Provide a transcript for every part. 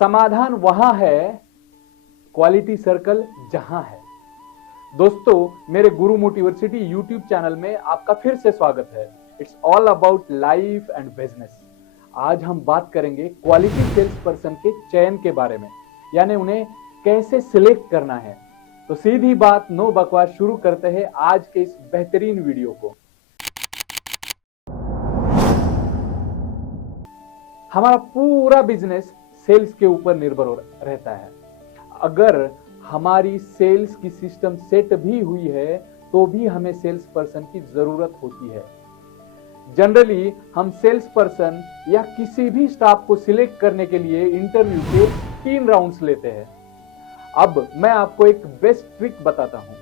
समाधान वहां है, क्वालिटी सर्कल जहां है। दोस्तों, मेरे गुरु मोटिवर्सिटी यूट्यूब चैनल में आपका फिर से स्वागत है। It's all about life and business. आज हम बात करेंगे क्वालिटी सेल्स पर्सन के चयन के बारे में, यानी उन्हें कैसे सिलेक्ट करना है। तो सीधी बात, नो बकवास, शुरू करते हैं आज के इस बेहतरीन वीडियो को। हमारा पूरा बिजनेस सेल्स के ऊपर निर्भर रहता है। अगर हमारी सेल्स की सिस्टम सेट भी हुई है तो भी हमें सेल्स पर्सन की जरूरत होती है। जनरली हम सेल्स पर्सन या किसी भी स्टाफ को सिलेक्ट करने के लिए इंटरव्यू के 3 राउंड्स लेते हैं। अब मैं आपको एक बेस्ट ट्रिक बताता हूं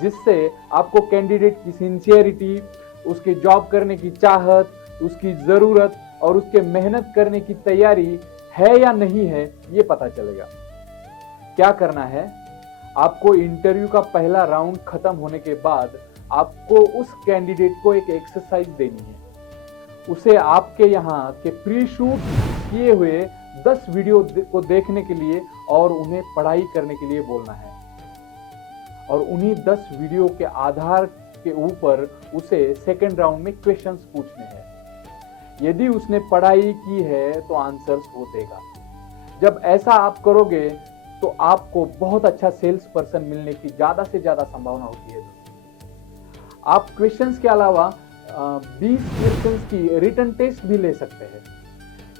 जिससे आपको कैंडिडेट की सिंसियरिटी, उसके जॉब करने की चाहत, उसकी जरूरत और उसके मेहनत करने की तैयारी है या नहीं है ये पता चलेगा। क्या करना है, आपको इंटरव्यू का पहला राउंड खत्म होने के बाद आपको उस कैंडिडेट को एक एक्सरसाइज देनी है। उसे आपके यहाँ के प्री शूट किए हुए 10 वीडियो को देखने के लिए और उन्हें पढ़ाई करने के लिए बोलना है, और उन्हीं 10 वीडियो के आधार के ऊपर उसे सेकेंड राउंड में क्वेश्चंस पूछने हैं। यदि उसने पढ़ाई की है तो आंसर्स वो देगा। जब ऐसा आप करोगे तो आपको बहुत अच्छा सेल्स पर्सन मिलने की ज्यादा से ज्यादा संभावना होती है। आप क्वेश्चंस के अलावा 20 क्वेश्चंस की रिटन टेस्ट भी ले सकते हैं।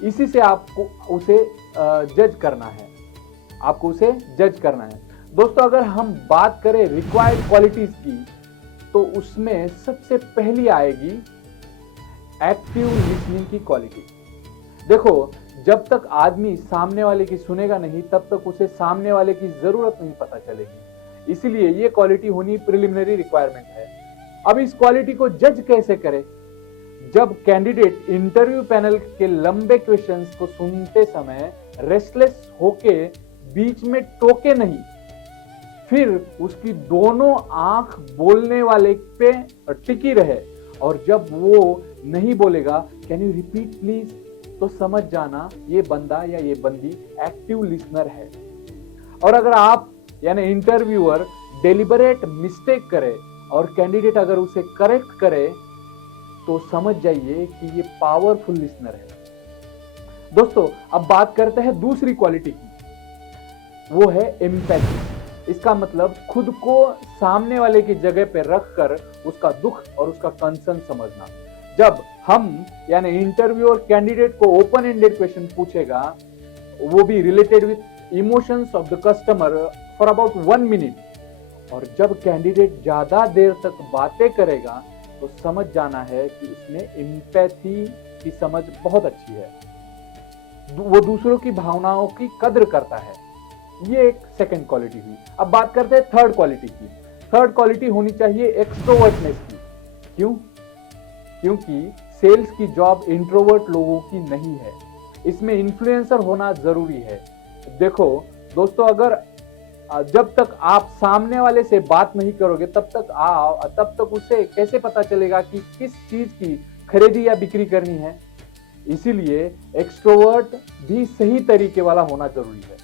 इसी से आपको उसे जज करना है, दोस्तों, अगर हम बात करें रिक्वायर्ड क्वालिटीज की तो उसमें सबसे पहली आएगी एक्टिव लिसनिंग की क्वालिटी। देखो, जब तक आदमी सामने वाले की सुनेगा नहीं तब तक उसे सामने वाले की जरूरत नहीं पता चलेगी। इसीलिए ये क्वालिटी होनी प्रिलिमिनरी रिक्वायरमेंट है। अब इस क्वालिटी को जज कैसे करें? जब कैंडिडेट इंटरव्यू पैनल के लंबे क्वेश्चंस को सुनते समय रेस्टलेस होके बीच में टोके नहीं, फिर उसकी दोनों आंख बोलने वाले पे टिकी रहे, और जब वो नहीं बोलेगा कैन यू रिपीट प्लीज, तो समझ जाना ये बंदा या ये बंदी एक्टिव लिसनर है। और अगर आप यानी इंटरव्यूअर डेलिबरेट मिस्टेक करे और कैंडिडेट अगर उसे करेक्ट करे तो समझ जाइए कि ये पावरफुल लिसनर है। दोस्तों, अब बात करते हैं दूसरी क्वालिटी की, वो है एम्पैथी। इसका मतलब खुद को सामने वाले की जगह पे रखकर उसका दुख और उसका कंसर्न समझना। जब हम यानी इंटरव्यूअर कैंडिडेट को ओपन एंडेड क्वेश्चन पूछेगा, वो भी related with emotions of the customer for about 1 minute, और जब कैंडिडेट ज्यादा देर तक बातें करेगा तो समझ जाना है कि उसमें एम्पैथी की समझ बहुत अच्छी है, वो दूसरों की भावनाओं की कद्र करता है। ये एक सेकंड क्वालिटी हुई। अब बात करते हैं थर्ड क्वालिटी की। थर्ड क्वालिटी होनी चाहिए एक्सट्रोवर्टनेस की। क्यों? क्योंकि सेल्स की जॉब इंट्रोवर्ट लोगों की नहीं है, इसमें इन्फ्लुएंसर होना जरूरी है। देखो दोस्तों, अगर जब तक आप सामने वाले से बात नहीं करोगे तब तक उसे कैसे पता चलेगा कि किस चीज की खरीदी या बिक्री करनी है। इसीलिए एक्सट्रोवर्ट भी सही तरीके वाला होना जरूरी है,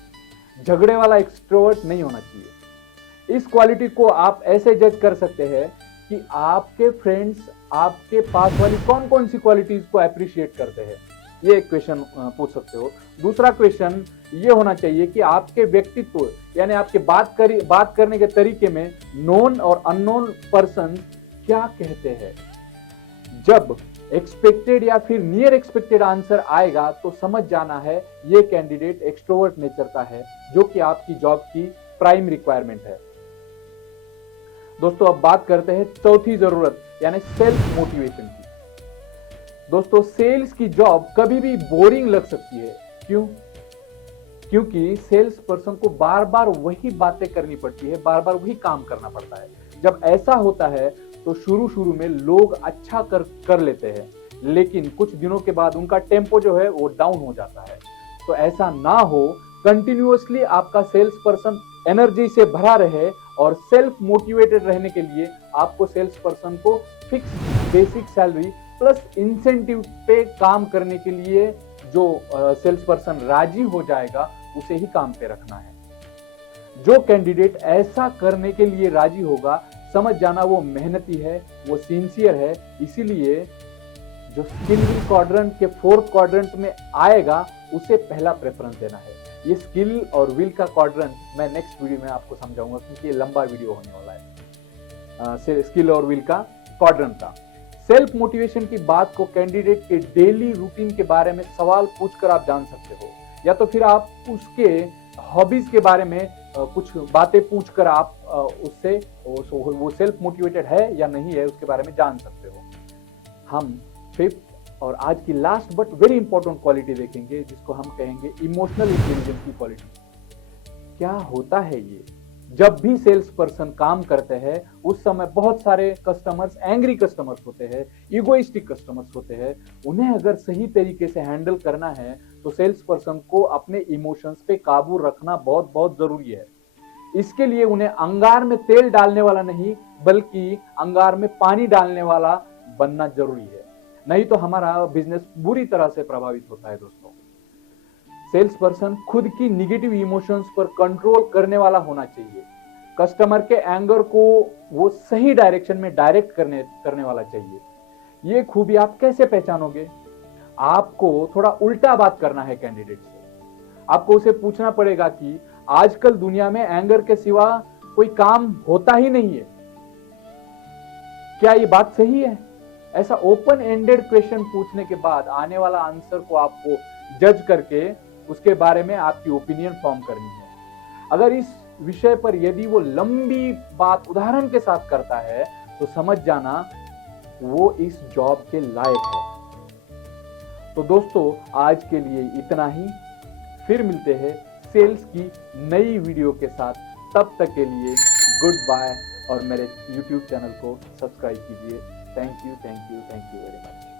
झगड़े वाला एक्सट्रोवर्ट नहीं होना चाहिए। इस क्वालिटी को आप ऐसे जज कर सकते हैं कि आपके फ्रेंड्स आपके पास वाली कौन कौन सी क्वालिटीज को अप्रिशिएट करते हैं, ये एक क्वेश्चन पूछ सकते हो। दूसरा क्वेश्चन ये होना चाहिए कि आपके व्यक्तित्व यानी आपके बात करने के तरीके में नोन और अननोन पर्सन क्या कहते हैं। जब एक्सपेक्टेड या फिर नियर एक्सपेक्टेड आंसर आएगा तो समझ जाना है ये कैंडिडेट एक्सट्रोवर्ट नेचर का है, जो कि आपकी जॉब की प्राइम रिक्वायरमेंट है। दोस्तों, अब बात करते हैं चौथी जरूरत यानी सेल्फ मोटिवेशन की। दोस्तों, सेल्स की जॉब कभी भी बोरिंग लग सकती है। क्यों? क्योंकि सेल्स पर्सन को बार बार वही बातें करनी पड़ती है, बार बार वही काम करना पड़ता है। जब ऐसा होता है तो शुरू में लोग अच्छा कर लेते हैं, लेकिन कुछ दिनों के बाद उनका टेम्पो जो है वो डाउन हो जाता है। तो ऐसा ना हो, कंटिन्यूअसली आपका सेल्स पर्सन एनर्जी से भरा रहे, और सेल्फ मोटिवेटेड रहने के लिए आपको सेल्स पर्सन को fix basic salary plus incentive पे काम करने के लिए जो सेल्स पर्सन राजी हो जाएगा उसे ही काम पे रखना है। जो कैंडिडेट ऐसा करने के लिए राजी होगा, समझ जाना वो मेहनती है, वो सिंसियर है। इसीलिए जो स्किल विल क्वाड्रेंट के 4th क्वाड्रेंट में आएगा उसे पहला प्रेफरेंस देना है। ये स्किल और विल का क्वाड्रेंट मैं नेक्स्ट वीडियो में आपको समझाऊंगा, क्योंकि ये लंबा वीडियो होने वाला है स्किल और विल का क्वाड्रेंट का। सेल्फ मोटिवेशन की बात को कैंडिडेट के डेली रूटीन के बारे में सवाल पूछकर आप जान सकते हो, या तो फिर आप उसके हॉबीज के बारे में कुछ बातें पूछकर आप उससे वो सेल्फ मोटिवेटेड है या नहीं है उसके बारे में जान सकते हो। हम 5th और आज की last but very important quality देखेंगे, जिसको हम कहेंगे इमोशनल इंटेलिजेंस की क्वालिटी। क्या होता है ये? जब भी सेल्स पर्सन काम करते हैं उस समय बहुत सारे कस्टमर्स एंग्री कस्टमर्स होते हैं, इगोइस्टिक कस्टमर्स होते हैं। उन्हें अगर सही तरीके से हैंडल करना है तो सेल्स पर्सन को अपने इमोशंस पे काबू रखना बहुत बहुत जरूरी है। इसके लिए उन्हें अंगार में तेल डालने वाला नहीं, बल्कि अंगार में पानी डालने वाला बनना जरूरी है, नहीं तो हमारा बिजनेस बुरी तरह से प्रभावित होता है। दोस्तों, सेल्स पर्सन खुद की निगेटिव इमोशंस पर कंट्रोल करने वाला होना चाहिए। कस्टमर के एंगर को वो सही डायरेक्शन में डायरेक्ट करने वाला चाहिए। ये खूबी आप कैसे पहचानोगे? आपको थोड़ा उल्टा बात करना है कैंडिडेट से। आपको उसे पूछना पड़ेगा कि आजकल दुनिया में एंगर के सिवा कोई काम होता ही नहीं है, क्या ये बात सही है? ऐसा ओपन एंडेड क्वेश्चन पूछने के बाद आने वाला आंसर को आपको जज करके उसके बारे में आपकी ओपिनियन फॉर्म करनी है। अगर इस विषय पर यदि वो लंबी बात उदाहरण के साथ करता है तो समझ जाना वो इस जॉब के लायक है। तो दोस्तों, आज के लिए इतना ही। फिर मिलते हैं सेल्स की नई वीडियो के साथ। तब तक के लिए गुड बाय, और मेरे YouTube चैनल को सब्सक्राइब कीजिए। Thank you very much.